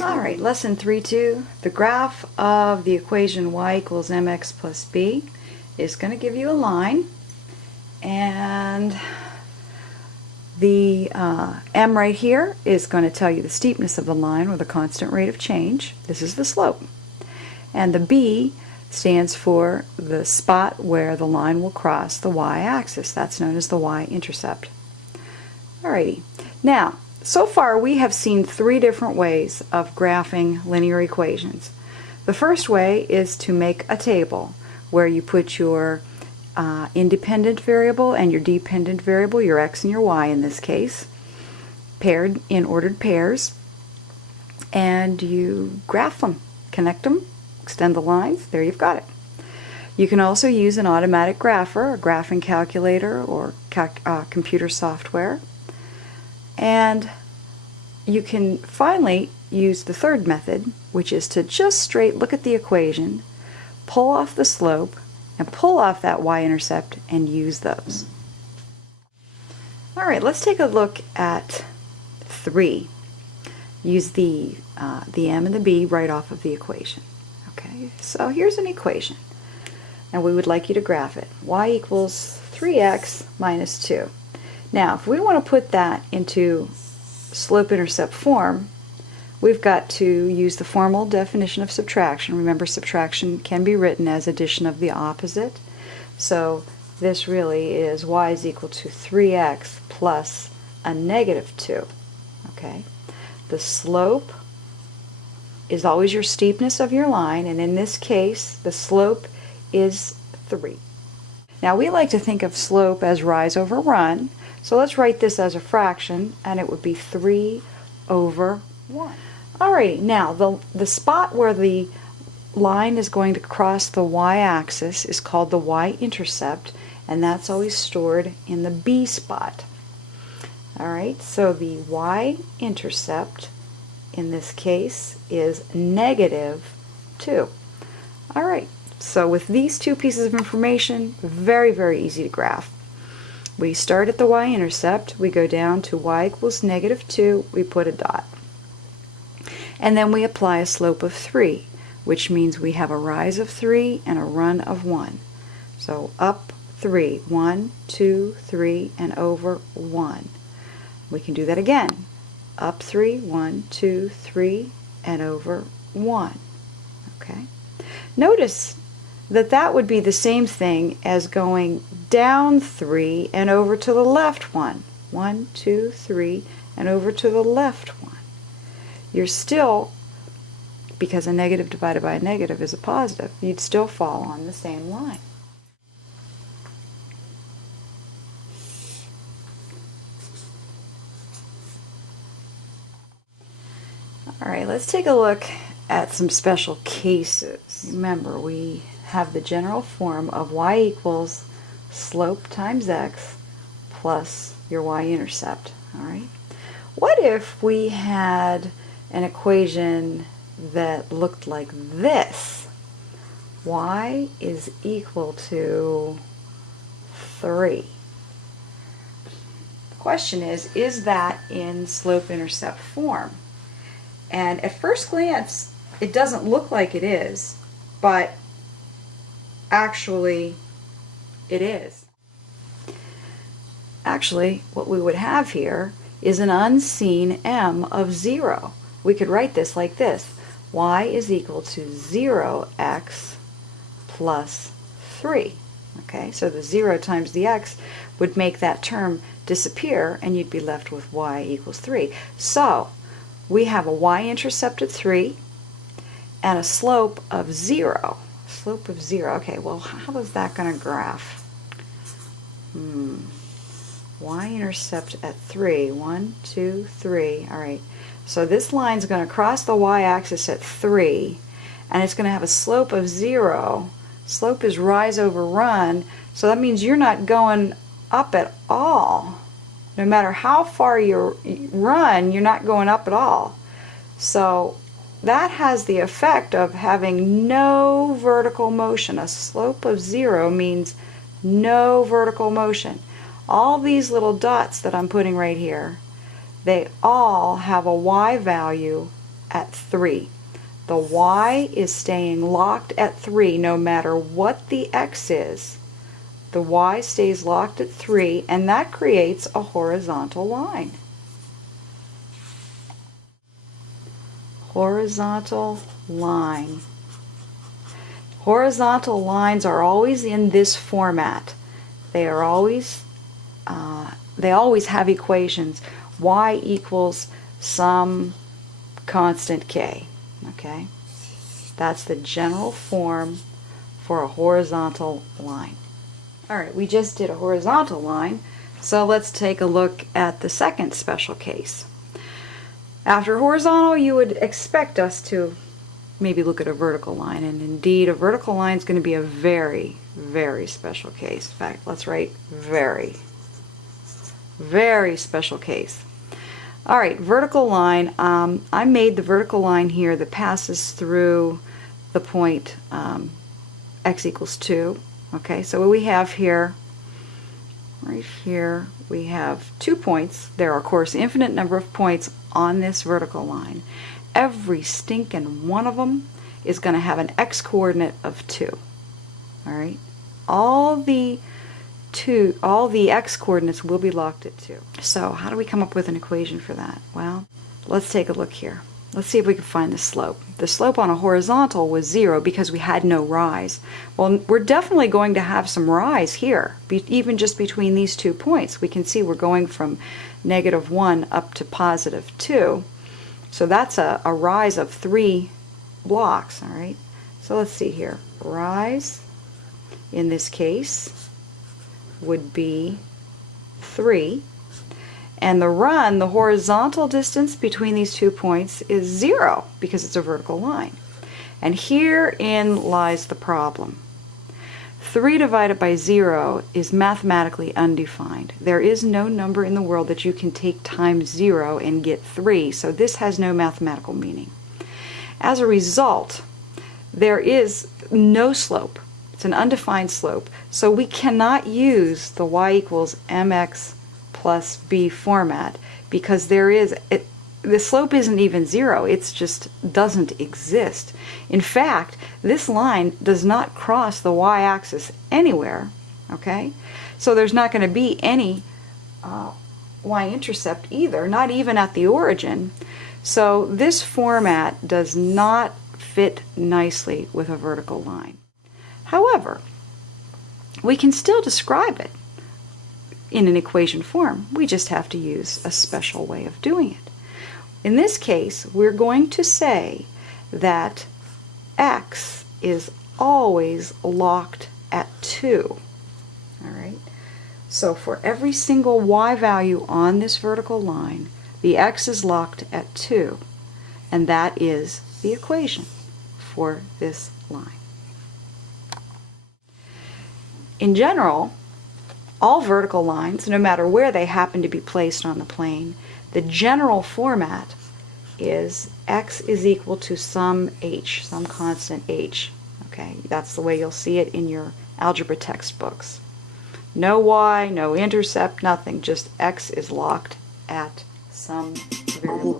Alright, lesson 3.2. The graph of the equation y equals mx plus b is going to give you a line, and the m right here is going to tell you the steepness of the line, or the constant rate of change. This is the slope. And the b stands for the spot where the line will cross the y-axis. That's known as the y-intercept. Alrighty. Now, so far we have seen three different ways of graphing linear equations. The first way is to make a table where you put your independent variable and your dependent variable, your x and your y in this case, paired in ordered pairs, and you graph them, connect them, extend the lines. There you've got it. You can also use an automatic grapher, a graphing calculator, or computer software. And you can finally use the third method, which is to just straight look at the equation, pull off the slope, and pull off that y-intercept and use those. Alright, let's take a look at 3. Use the m and the b right off of the equation. Okay, so here's an equation, and we would like you to graph it. Y equals 3x minus 2. Now, if we want to put that into slope-intercept form, we've got to use the formal definition of subtraction. Remember, subtraction can be written as addition of the opposite. So this really is y is equal to 3x plus a negative 2. Okay? The slope is always your steepness of your line, and in this case, the slope is 3. Now, we like to think of slope as rise over run, so let's write this as a fraction, and it would be 3 over 1. Alrighty, now the spot where the line is going to cross the y-axis is called the y-intercept, and that's always stored in the b spot. Alright, so the y-intercept in this case is negative 2. Alright, so with these two pieces of information, very, very easy to graph. We start at the y-intercept, we go down to y equals negative 2, we put a dot. And then we apply a slope of 3, which means we have a rise of 3 and a run of 1. So up 3, 1, 2, 3, and over 1. We can do that again. Up 3, 1, 2, 3, and over 1. Okay. Notice that that would be the same thing as going down 3 and over to the left 1. 1, 2, 3, and over to the left 1. You're still, because a negative divided by a negative is a positive, you'd still fall on the same line. Alright, let's take a look at some special cases. Remember, we have the general form of y equals slope times x plus your y-intercept. Alright, what if we had an equation that looked like this? Y is equal to 3. The question is that in slope-intercept form? And at first glance, it doesn't look like it is, but actually it is. Actually, what we would have here is an unseen m of 0. We could write this like this. Y is equal to 0x plus 3. Okay, so the 0 times the x would make that term disappear, and you'd be left with y equals 3. So we have a y-intercept at 3 and a slope of 0. Slope of 0. Okay, well, how is that going to graph? Y-intercept at 3. 1, 2, 3. All right. So this line's going to cross the y-axis at 3, and it's going to have a slope of 0. Slope is rise over run, so that means you're not going up at all. No matter how far you run, you're not going up at all. So that has the effect of having no vertical motion. A slope of 0 means no vertical motion. All these little dots that I'm putting right here, they all have a y value at 3. The y is staying locked at 3 no matter what the x is. The y stays locked at 3, and that creates a horizontal line. Horizontal line. Horizontal lines are always in this format. They always have equations. Y equals some constant k. Okay? That's the general form for a horizontal line. Alright, we just did a horizontal line, so let's take a look at the second special case. After horizontal, you would expect us to maybe look at a vertical line, and indeed a vertical line is going to be a very, very special case. In fact, let's write very, very special case. Alright, vertical line. I made the vertical line here that passes through the point x equals 2. Okay, so what we have here, right here, we have 2 points. There are, of course, infinite number of points on this vertical line. Every stinking one of them is going to have an x-coordinate of 2. All right, all the x-coordinates will be locked at 2. So how do we come up with an equation for that? Well, let's take a look here. Let's see if we can find the slope. The slope on a horizontal was 0 because we had no rise. Well, we're definitely going to have some rise here, even just between these 2 points. We can see we're going from -1 up to +2. So that's a rise of 3 blocks, all right? So let's see here. Rise, in this case, would be 3. And the run, the horizontal distance between these 2 points, is 0 because it's a vertical line. And herein lies the problem. 3 divided by 0 is mathematically undefined. There is no number in the world that you can take times 0 and get 3, so this has no mathematical meaning. As a result, there is no slope. It's an undefined slope, so we cannot use the y equals mx plus b format because the slope isn't even 0. It's just doesn't exist. In fact, this line does not cross the y-axis anywhere. Okay, so there's not going to be any y-intercept either, not even at the origin. So this format does not fit nicely with a vertical line. However, we can still describe it in an equation form. We just have to use a special way of doing it. In this case, we're going to say that x is always locked at 2. All right. So for every single y value on this vertical line, the x is locked at 2, and that is the equation for this line. In general, all vertical lines, no matter where they happen to be placed on the plane, the general format is x is equal to some h, some constant h. Okay, that's the way you'll see it in your algebra textbooks. No y, no intercept, nothing, just x is locked at some variable.